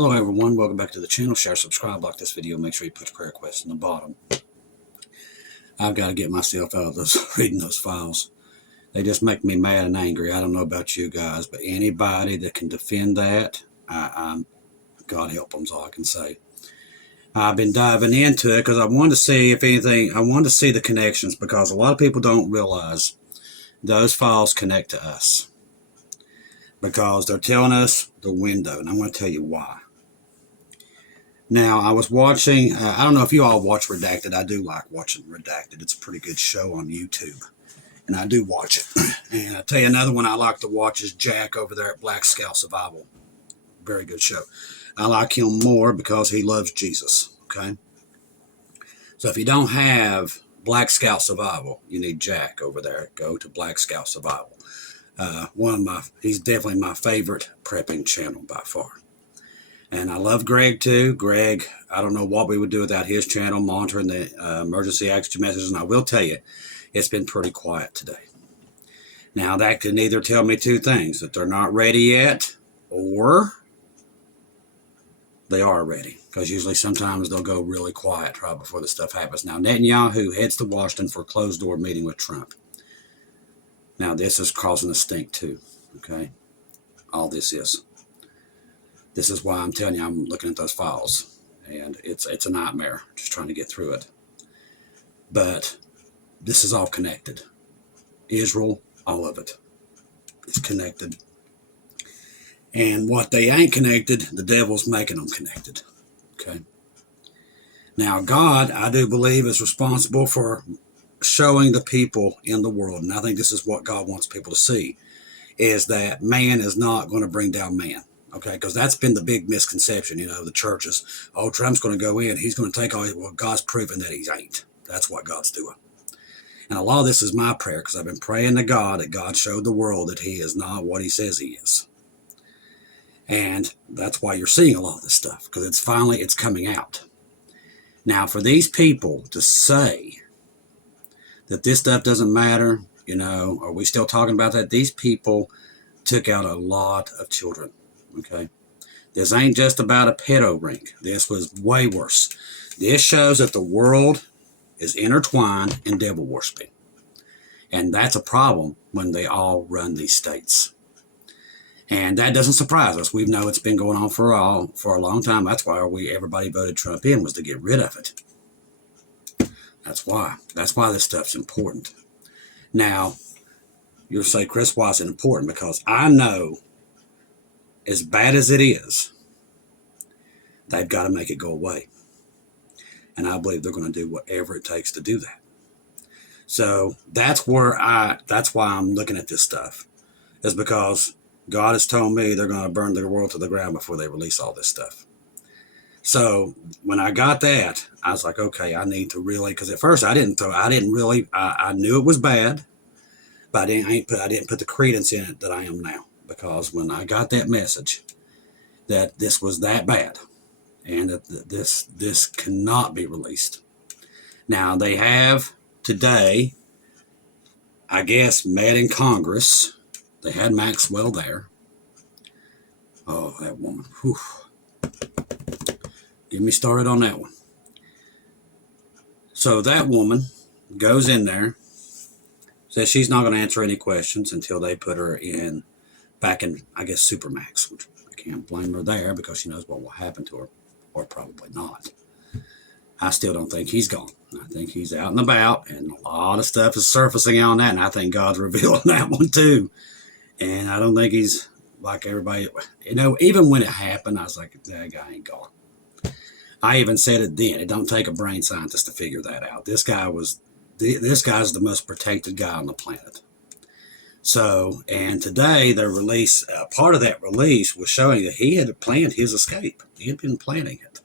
Hello everyone, welcome back to the channel. Share, subscribe, like this video, make sure you put your prayer requests in the bottom. I've got to get myself out of those reading those files. They just make me mad and angry. I don't know about you guys, but anybody that can defend that, God help them is all I can say. I've been diving into it because I wanted to see if anything, I wanted to see the connections, because a lot of people don't realize those files connect to us, because they're telling us the window, and I'm going to tell you why. Now, I was watching, I don't know if you all watch Redacted. I do like watching Redacted. It's a pretty good show on YouTube, and I do watch it. And I'll tell you another one I like to watch is Jack over there at Black Scout Survival. Very good show. I like him more because he loves Jesus, okay? So if you don't have Black Scout Survival, you need Jack over there. Go to Black Scout Survival. He's definitely my favorite prepping channel by far. And I love Greg too. Greg, I don't know what we would do without his channel, monitoring the emergency action messages. And I will tell you, it's been pretty quiet today. Now, that can either tell me two things: that they're not ready yet, or they are ready. Because usually sometimes they'll go really quiet right before the stuff happens. Now, Netanyahu heads to Washington for a closed-door meeting with Trump. Now, this is causing a stink too, okay? All this is. This is why I'm telling you, I'm looking at those files, and it's a nightmare just trying to get through it. But this is all connected. Israel, all of it is connected. And what they ain't connected, the devil's making them connected. Okay. Now, God, I do believe, is responsible for showing the people in the world, and I think this is what God wants people to see, is that man is not going to bring down man. Okay, because that's been the big misconception, the churches. Oh, Trump's going to go in. He's going to take all. Well, God's proven that he ain't. That's what God's doing. And a lot of this is my prayer, because I've been praying to God that God showed the world that he is not what he says he is. And that's why you're seeing a lot of this stuff, because it's coming out. Now, for these people to say that this stuff doesn't matter, are we still talking about that? These people took out a lot of children. Okay, this ain't just about a pedo ring. This was way worse. This shows that the world is intertwined in devil worshiping, and that's a problem when they all run these states. And that doesn't surprise us. We know it's been going on for a long time. That's why everybody voted Trump in, was to get rid of it. That's why this stuff's important. Now, you'll say, Chris, why is it important? Because I know, as bad as it is, they've got to make it go away. And I believe they're going to do whatever it takes to do that. So that's why I'm looking at this stuff, is because God has told me they're going to burn the world to the ground before they release all this stuff. So when I got that, I was like, okay, I need to really, because at first I knew it was bad, but I didn't put the credence in it that I am now. Because when I got that message that this was that bad, and that this cannot be released. Now, they have today, I guess, met in Congress. They had Maxwell there. Oh, that woman. Whew. Get me started on that one. So that woman goes in there, says she's not going to answer any questions until they put her back in, I guess, Supermax, which I can't blame her there, because she knows what will happen to her, or probably not. I still don't think he's gone. I think he's out and about, and a lot of stuff is surfacing on that, and I think God's revealing that one too. And I don't think he's like everybody. Even when it happened, I was like, that guy ain't gone. I even said it then. It don't take a brain scientist to figure that out. This guy's the most protected guy on the planet. So, and today their release, part of that release was showing that he had planned his escape. He had been planning it.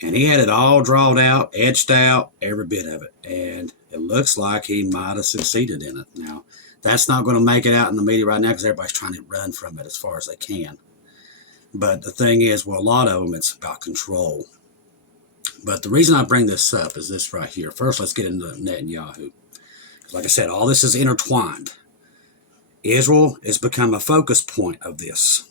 And he had it all drawn out, etched out, every bit of it. And it looks like he might have succeeded in it. Now, that's not going to make it out in the media right now, because everybody's trying to run from it as far as they can. But the thing is, well, a lot of them, it's about control. But the reason I bring this up is this right here. First, let's get into Netanyahu. Like I said, all this is intertwined. Israel has become a focus point of this.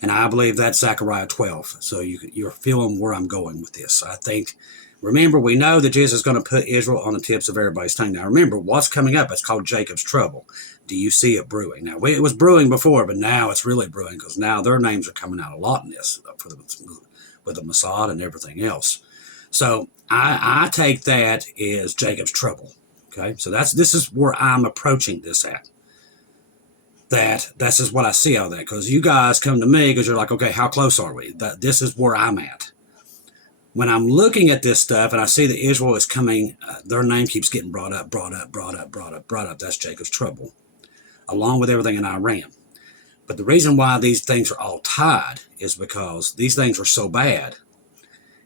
And I believe that's Zechariah 12. So you're feeling where I'm going with this. I think, remember, we know that Jesus is going to put Israel on the tips of everybody's tongue. Now, remember, what's coming up? It's called Jacob's trouble. Do you see it brewing? Now, it was brewing before, but now it's really brewing because now their names are coming out a lot in this with the Mossad and everything else. So I take that as Jacob's trouble. Okay, so this is where I'm approaching this at. This is what I see out of that, because you guys come to me because you're like, okay, how close are we? This is where I'm at. When I'm looking at this stuff and I see that Israel is coming, their name keeps getting brought up. That's Jacob's trouble, along with everything in Iran. But the reason why these things are all tied is because these things are so bad,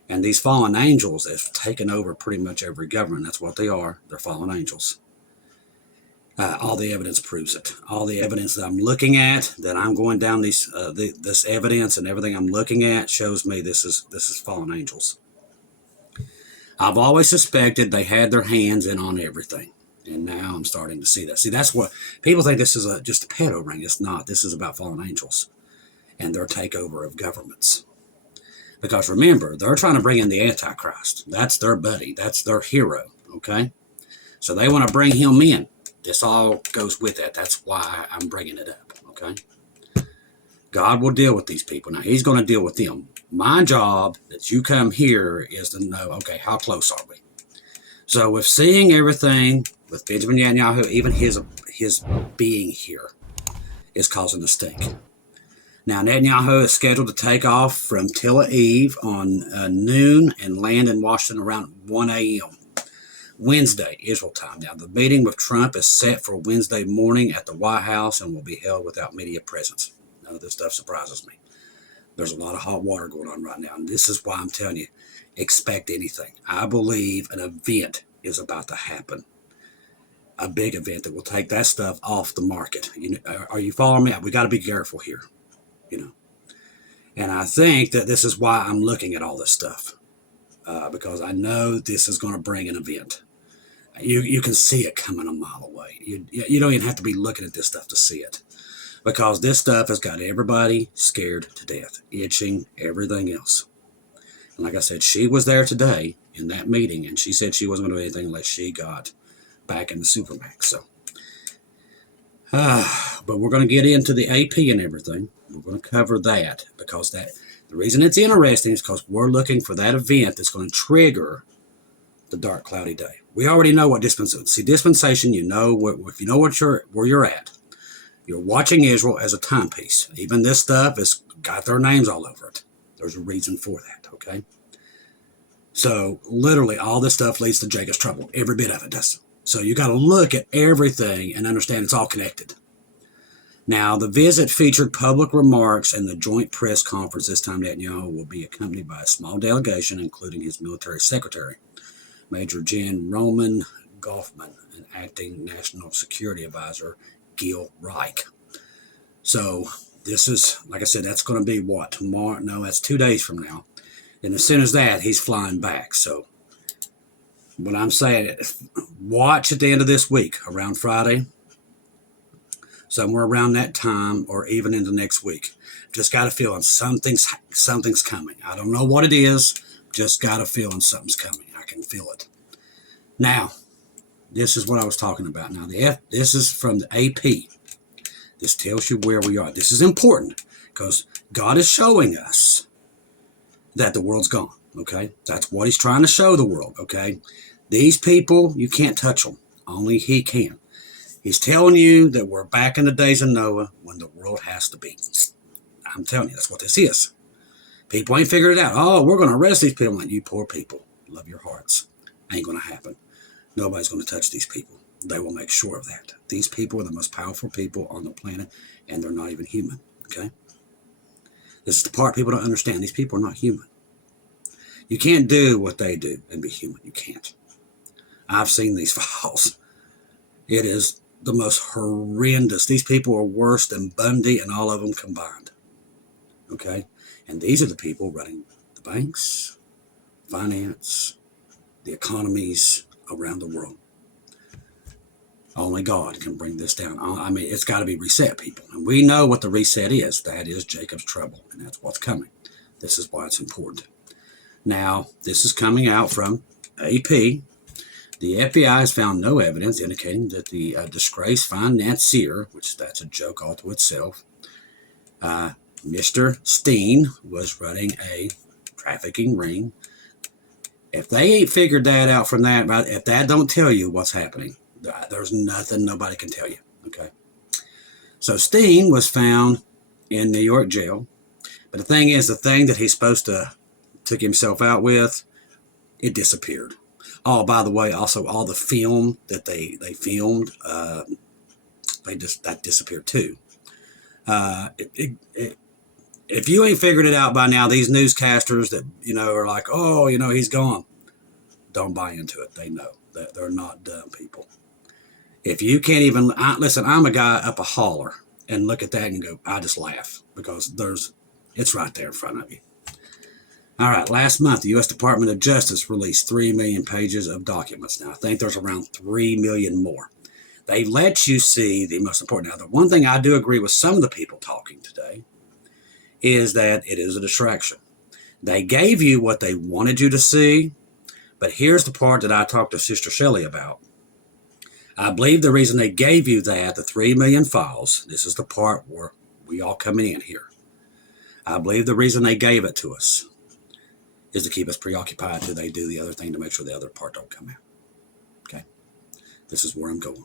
and these fallen angels have taken over pretty much every government. That's what they are. They're fallen angels. All the evidence proves it. All the evidence that I'm looking at, that I'm going down this evidence, and everything I'm looking at shows me this is fallen angels. I've always suspected they had their hands in on everything, and now I'm starting to see that. See, that's what people think this is just a pedo ring. It's not. This is about fallen angels and their takeover of governments. Because remember, they're trying to bring in the Antichrist. That's their buddy. That's their hero. Okay, so they want to bring him in. This all goes with that. That's why I'm bringing it up, okay? God will deal with these people. Now, he's going to deal with them. My job that you come here is to know, okay, how close are we? So with seeing everything, with Benjamin Netanyahu, even his being here is causing a stink. Now, Netanyahu is scheduled to take off from Tel Aviv on noon and land in Washington around 1 a.m. Wednesday, Israel time. Now, the meeting with Trump is set for Wednesday morning at the White House and will be held without media presence. None of this stuff surprises me. There's a lot of hot water going on right now, and this is why I'm telling you, expect anything. I believe an event is about to happen. A big event that will take that stuff off the market. Are you following me? We got to be careful here, And I think that this is why I'm looking at all this stuff, because I know this is going to bring an event. You can see it coming a mile away. You don't even have to be looking at this stuff to see it, because this stuff has got everybody scared to death, itching, everything else. And like I said, she was there today in that meeting, and she said she wasn't going to do anything unless she got back in the Supermax. So, but we're going to get into the AP and everything. We're going to cover that, because the reason it's interesting is because we're looking for that event that's going to trigger the dark, cloudy day. We already know what dispensation. See, dispensation, if you know where you're at, you're watching Israel as a timepiece. Even this stuff has got their names all over it. There's a reason for that, okay? So literally all this stuff leads to Jacob's trouble. Every bit of it does. So you got to look at everything and understand it's all connected. Now, the visit featured public remarks and the joint press conference. This time Netanyahu will be accompanied by a small delegation, including his military secretary, Major Gen Roman Goffman, and acting National Security Advisor Gil Reich. So this is, like I said, that's going to be what, tomorrow? No, that's 2 days from now. And as soon as that, he's flying back. So what I'm saying, watch at the end of this week, around Friday, somewhere around that time, or even into next week. Just got a feeling something's coming. I don't know what it is. Just got a feeling something's coming. I can feel it. Now, this is what I was talking about. Now, this is from the AP. This tells you where we are. This is important because God is showing us that the world's gone, okay? That's what he's trying to show the world, okay? These people, you can't touch them. Only he can. He's telling you that we're back in the days of Noah when the world has to be. I'm telling you, that's what this is. People ain't figured it out. Oh, we're going to arrest these people. Like, you poor people, love your hearts. Ain't going to happen. Nobody's going to touch these people. They will make sure of that. These people are the most powerful people on the planet, and they're not even human, okay? This is the part people don't understand. These people are not human. You can't do what they do and be human. You can't. I've seen these files. It is the most horrendous. These people are worse than Bundy and all of them combined, okay? And these are the people running the banks, finance, the economies around the world. Only God can bring this down. I mean, it's got to be reset, people. And we know what the reset is. That is Jacob's trouble, and that's what's coming. This is why it's important. Now, this is coming out from AP. The FBI has found no evidence indicating that the disgraced financier, which that's a joke all to itself, Mr. Steen, was running a trafficking ring. If they ain't figured that out from that, if that don't tell you what's happening, there's nothing nobody can tell you, okay? So Steen was found in New York jail. But the thing is, the thing that he's supposed to took himself out with, it disappeared. Oh, by the way, also all the film that they filmed, that disappeared too. If you ain't figured it out by now, these newscasters that, are like, oh, he's gone. Don't buy into it. They know that they're not dumb people. If you can't even, listen, I'm a guy up a holler and look at that and go, I just laugh because it's right there in front of you. All right, last month, the U.S. Department of Justice released 3 million pages of documents. Now, I think there's around 3 million more. They let you see the most important. Now, the one thing I do agree with some of the people talking today is that it is a distraction. They gave you what they wanted you to see, but here's the part that I talked to Sister Shelley about. I believe the reason they gave you that, the 3 million files, this is the part where we all coming in here. I believe the reason they gave it to us is to keep us preoccupied till they do the other thing to make sure the other part don't come out. Okay? This is where I'm going.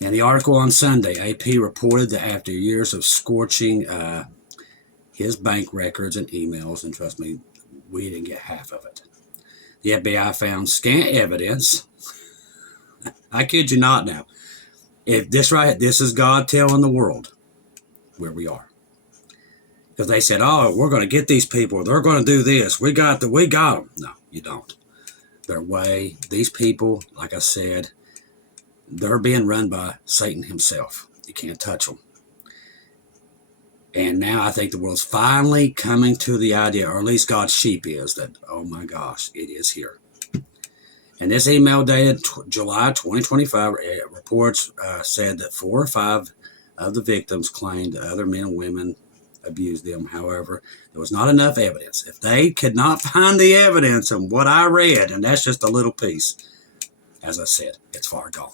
In the article on Sunday, AP reported that after years of scorching his bank records and emails, and trust me, we didn't get half of it. The FBI found scant evidence. I kid you not now. If this is God telling the world where we are. Because they said, oh, we're going to get these people. They're going to do this. We got them. No, you don't. These people, like I said, they're being run by Satan himself. You can't touch them. And now I think the world's finally coming to the idea, or at least God's sheep is, that, oh my gosh, it is here. And this email dated July 2025 reports said that 4 or 5 of the victims claimed that other men and women abused them. However, there was not enough evidence. If they could not find the evidence in what I read, and that's just a little piece, as I said, it's far gone.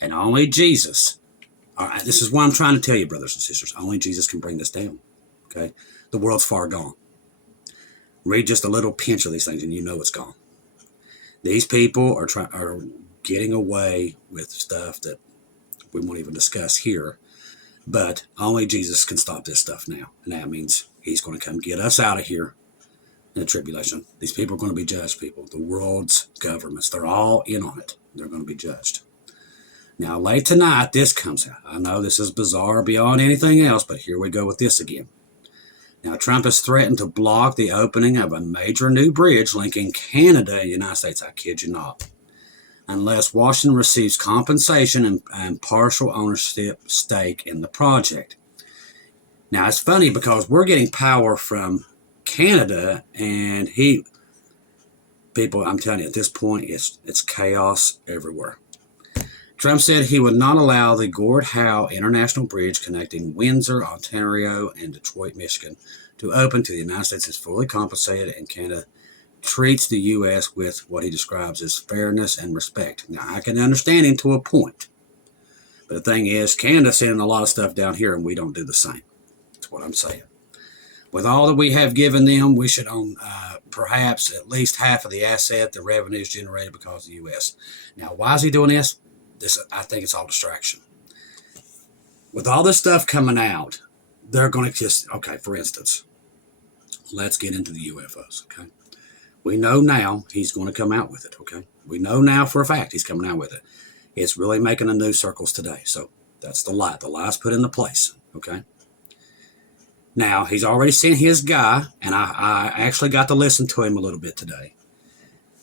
And only Jesus, all right, this is what I'm trying to tell you, brothers and sisters, only Jesus can bring this down, okay? The world's far gone. Read just a little pinch of these things and you know it's gone. These people are getting away with stuff that we won't even discuss here, but only Jesus can stop this stuff now. And that means he's going to come get us out of here in the tribulation. These people are going to be judged, people. The world's governments, they're all in on it. They're going to be judged. Now, late tonight, this comes out. I know this is bizarre beyond anything else, but here we go with this again. Now, Trump has threatened to block the opening of a major new bridge linking Canada and the United States. I kid you not. Unless Washington receives compensation and partial ownership stake in the project. Now, it's funny because we're getting power from Canada, and people, I'm telling you, at this point, it's chaos everywhere. Trump said he would not allow the Gord Howe International Bridge connecting Windsor, Ontario, and Detroit, Michigan to open to the United States is fully compensated, and Canada treats the U.S. with what he describes as fairness and respect. Now, I can understand him to a point. But the thing is, Canada's sending a lot of stuff down here, and we don't do the same. That's what I'm saying. With all that we have given them, we should own perhaps at least half of the asset, the revenues generated because of the U.S. Now, why is he doing this? I think it's all distraction. With all this stuff coming out, they're going to just, okay, for instance, let's get into the UFOs, okay? We know now he's going to come out with it, okay? We know now for a fact he's coming out with it. It's really making the news circles today. So that's the lie. The lie's put into place, okay? Now, he's already sent his guy, and I actually got to listen to him a little bit today.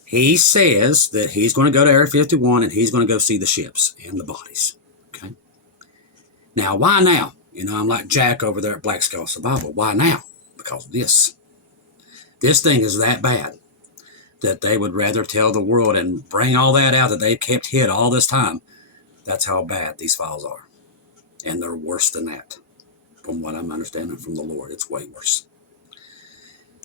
He says that he's going to go to Area 51 and he's going to go see the ships and the bodies. Okay. Now, why now? I'm like Jack over there at Black Skull Survival. Why now? Because of this. This thing is that bad that they would rather tell the world and bring all that out that they've kept hid all this time. That's how bad these files are. And they're worse than that. From what I'm understanding from the Lord, it's way worse.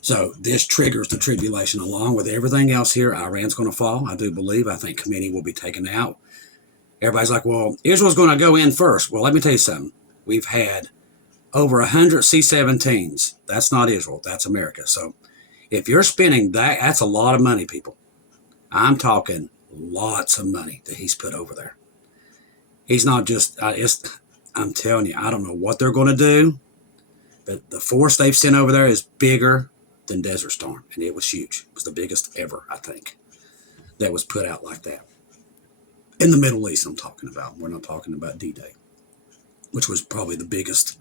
So this triggers the tribulation along with everything else here. Iran's going to fall, I do believe. I think Khomeini will be taken out. Everybody's like, well, Israel's going to go in first. Well, let me tell you something. We've had over 100 C-17s. That's not Israel. That's America. So if you're spending that, that's a lot of money, people. I'm talking lots of money that he's put over there. He's not just, I'm telling you, I don't know what they're going to do, but the force they've sent over there is bigger than Desert Storm, and it was huge. It was the biggest ever, I think, that was put out like that. In the Middle East, I'm talking about. We're not talking about D-Day, which was probably the biggest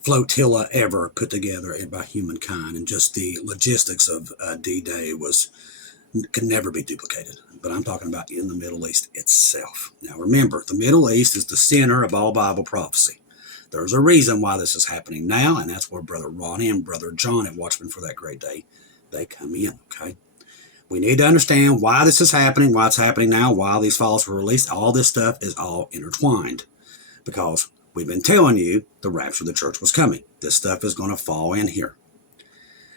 flotilla ever put together by humankind, and just the logistics of D-Day could never be duplicated. But I'm talking about in the Middle East itself. Now remember, the Middle East is the center of all Bible prophecy. There's a reason why this is happening now, and that's where Brother Ronnie and Brother John at Watchmen for that great day, they come in, okay? We need to understand why this is happening, why it's happening now, why these files were released. All this stuff is all intertwined because we've been telling you the rapture of the church was coming. This stuff is going to fall in here.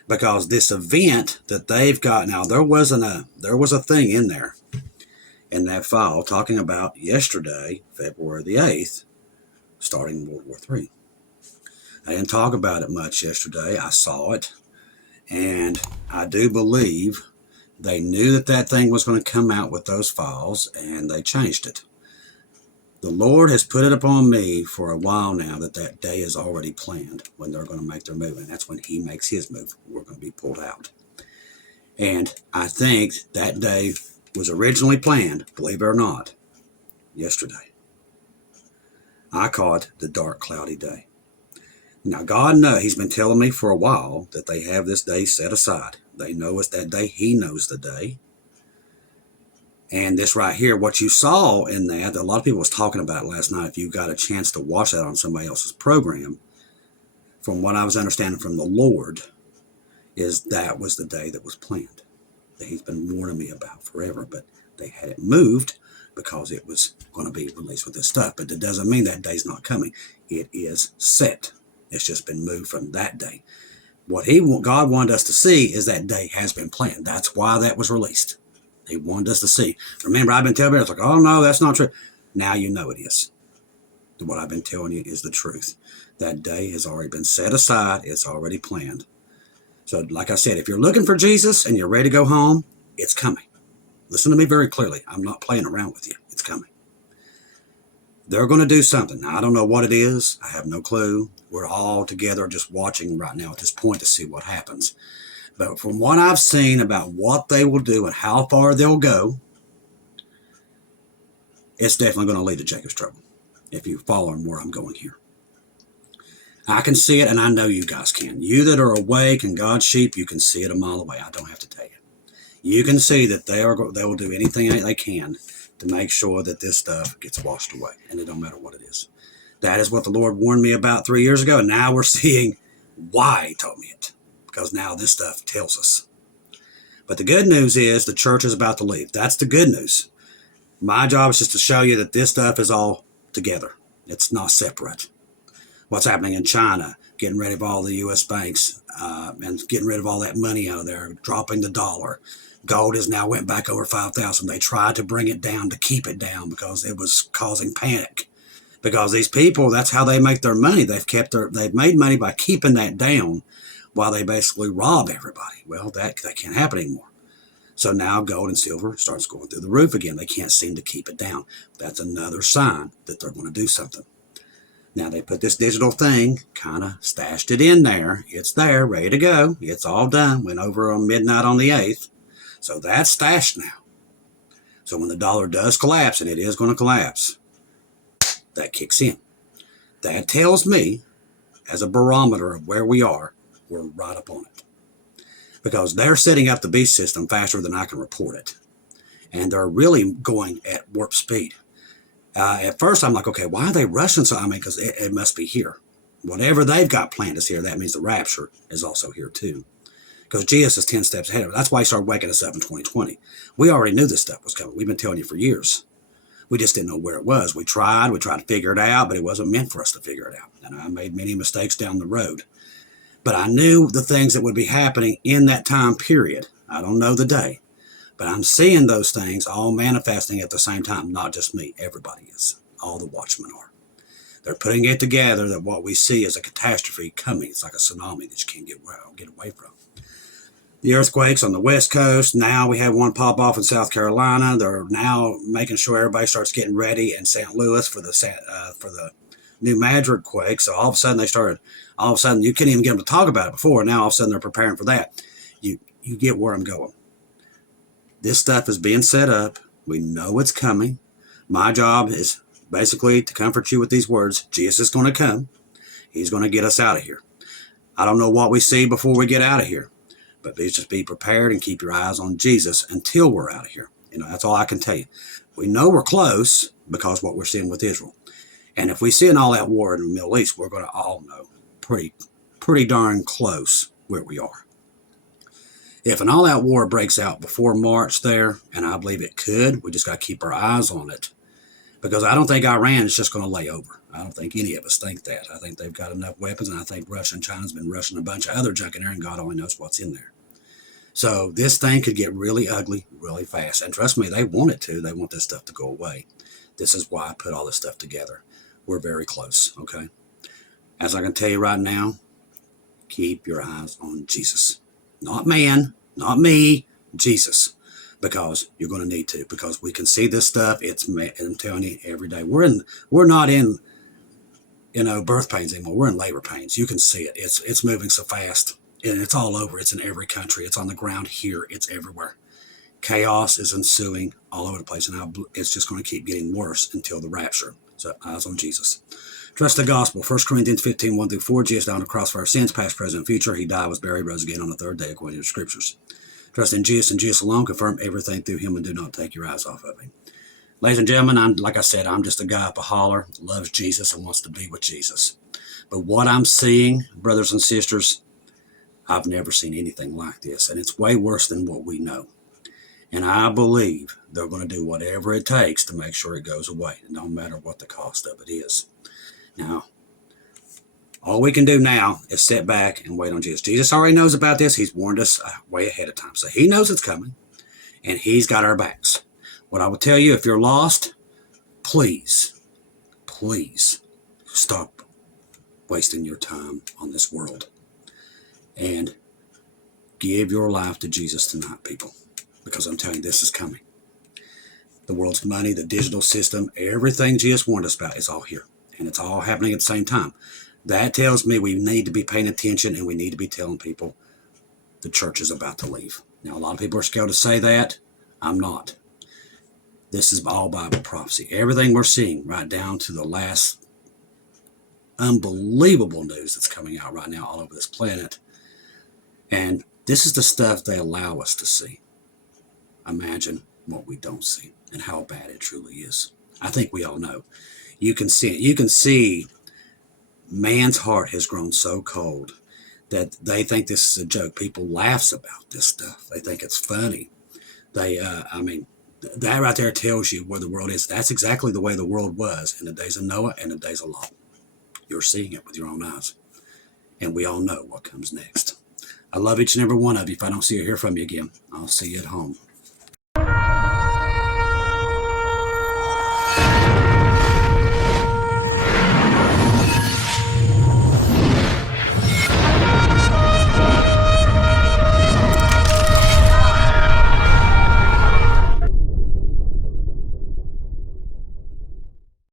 Because this event that they've got now, there was a thing in there in that file talking about yesterday, February the 8th, starting World War III. I didn't talk about it much yesterday. I saw it, and I do believe they knew that that thing was going to come out with those files, and they changed it. The Lord has put it upon me for a while now that that day is already planned when they're going to make their move, and that's when he makes his move. We're going to be pulled out. And I think that day was originally planned, believe it or not, yesterday. I call it the dark, cloudy day. Now, God knows, he's been telling me for a while that they have this day set aside. They know it's that day. He knows the day. And this right here, what you saw in that, a lot of people was talking about last night, if you got a chance to watch that on somebody else's program, from what I was understanding from the Lord, is that was the day that was planned, that he's been warning me about forever, but they had it moved because it was going to be released with this stuff. But it doesn't mean that day's not coming. It is set. It's just been moved from that day. What God wanted us to see is that day has been planned. That's why that was released. He wanted us to see. Remember, I've been telling you, it's like, oh no, that's not true. Now you know it is. What I've been telling you is the truth. That day has already been set aside. It's already planned. So like I said, if you're looking for Jesus and you're ready to go home, it's coming. Listen to me very clearly. I'm not playing around with you. It's coming. They're going to do something. Now, I don't know what it is. I have no clue. We're all together just watching right now at this point to see what happens. But from what I've seen about what they will do and how far they'll go, it's definitely going to lead to Jacob's trouble, if you follow where I'm going here. I can see it, and I know you guys can. You that are awake and God's sheep, you can see it a mile away. I don't have to tell you. You can see that they will do anything they can to make sure that this stuff gets washed away, and it don't matter what it is. That is what the Lord warned me about 3 years ago, and now we're seeing why he told me it. Because now this stuff tells us. But the good news is the church is about to leave. That's the good news. My job is just to show you that this stuff is all together. It's not separate. What's happening in China, getting rid of all the U.S. banks and getting rid of all that money out of there, dropping the dollar. Gold has now went back over 5,000. They tried to bring it down to keep it down because it was causing panic. Because these people, that's how they make their money. They've made money by keeping that down, while they basically rob everybody. Well, that can't happen anymore. So now gold and silver starts going through the roof again. They can't seem to keep it down. That's another sign that they're going to do something. Now they put this digital thing, kind of stashed it in there. It's there, ready to go. It's all done. Went over on midnight on the 8th. So that's stashed now. So when the dollar does collapse, and it is going to collapse, that kicks in. That tells me, as a barometer of where we are, we're right up on it. Because they're setting up the beast system faster than I can report it. And they're really going at warp speed. At first, I'm like, okay, why are they rushing so? I mean, because it must be here. Whatever they've got planned is here. That means the rapture is also here too. Because Jesus is 10 steps ahead of it. That's why he started waking us up in 2020. We already knew this stuff was coming. We've been telling you for years. We just didn't know where it was. We tried to figure it out, but it wasn't meant for us to figure it out. And I made many mistakes down the road. But I knew the things that would be happening in that time period. I don't know the day, but I'm seeing those things all manifesting at the same time. Not just me, everybody is. All the watchmen are. They're putting it together that what we see is a catastrophe coming. It's like a tsunami that you can't get away from. The earthquakes on the West Coast. Now we had one pop off in South Carolina. They're now making sure everybody starts getting ready in St. Louis for the New Madrid quake. So all of a sudden you couldn't even get them to talk about it before. Now all of a sudden they're preparing for that. You get where I'm going. This stuff is being set up. We know it's coming. My job is basically to comfort you with these words. Jesus is going to come. He's going to get us out of here. I don't know what we see before we get out of here. But please just be prepared and keep your eyes on Jesus until we're out of here. That's all I can tell you. We know we're close because of what we're seeing with Israel. And if we see an all-out war in the Middle East, we're going to all know pretty darn close where we are. If an all-out war breaks out before March there, and I believe it could, we just got to keep our eyes on it. Because I don't think Iran is just going to lay over. I don't think any of us think that. I think they've got enough weapons, and I think Russia and China's been rushing a bunch of other junk in there, and God only knows what's in there. So this thing could get really ugly really fast. And trust me, they want it to. They want this stuff to go away. This is why I put all this stuff together. We're very close, okay? As I can tell you right now, keep your eyes on Jesus. Not man, not me, Jesus. Because you're going to need to. Because we can see this stuff. I'm telling you, every day. We're not in, birth pains anymore. We're in labor pains. You can see it. It's moving so fast. And it's all over. It's in every country. It's on the ground here. It's everywhere. Chaos is ensuing all over the place. And it's just going to keep getting worse until the rapture. So eyes on Jesus. Trust the gospel. 1 Corinthians 15, 1-4. Jesus died on the cross for our sins, past, present, future. He died, was buried, rose again on the third day according to the scriptures. Trust in Jesus and Jesus alone. Confirm everything through him and do not take your eyes off of him. Ladies and gentlemen, like I said, I'm just a guy up a holler, loves Jesus and wants to be with Jesus. But what I'm seeing, brothers and sisters, I've never seen anything like this. And it's way worse than what we know. And I believe they're going to do whatever it takes to make sure it goes away, no matter what the cost of it is. Now, all we can do now is sit back and wait on Jesus. Jesus already knows about this. He's warned us way ahead of time. So he knows it's coming, and he's got our backs. What I will tell you, if you're lost, please stop wasting your time on this world. And give your life to Jesus tonight, people. Because I'm telling you, this is coming. The world's money, the digital system, everything Jesus warned us about is all here. And it's all happening at the same time. That tells me we need to be paying attention, and we need to be telling people the church is about to leave. Now, a lot of people are scared to say that. I'm not. This is all Bible prophecy. Everything we're seeing right down to the last unbelievable news that's coming out right now all over this planet. And this is the stuff they allow us to see. Imagine what we don't see and how bad it truly is. I think we all know. You can see it. You can see man's heart has grown so cold that they think this is a joke. People laughs about this stuff. They think it's funny. That right there tells you where the world is. That's exactly the way the world was in the days of Noah and the days of Lot. You're seeing it with your own eyes. And we all know what comes next. I love each and every one of you. If I don't see or hear from you again, I'll see you at home.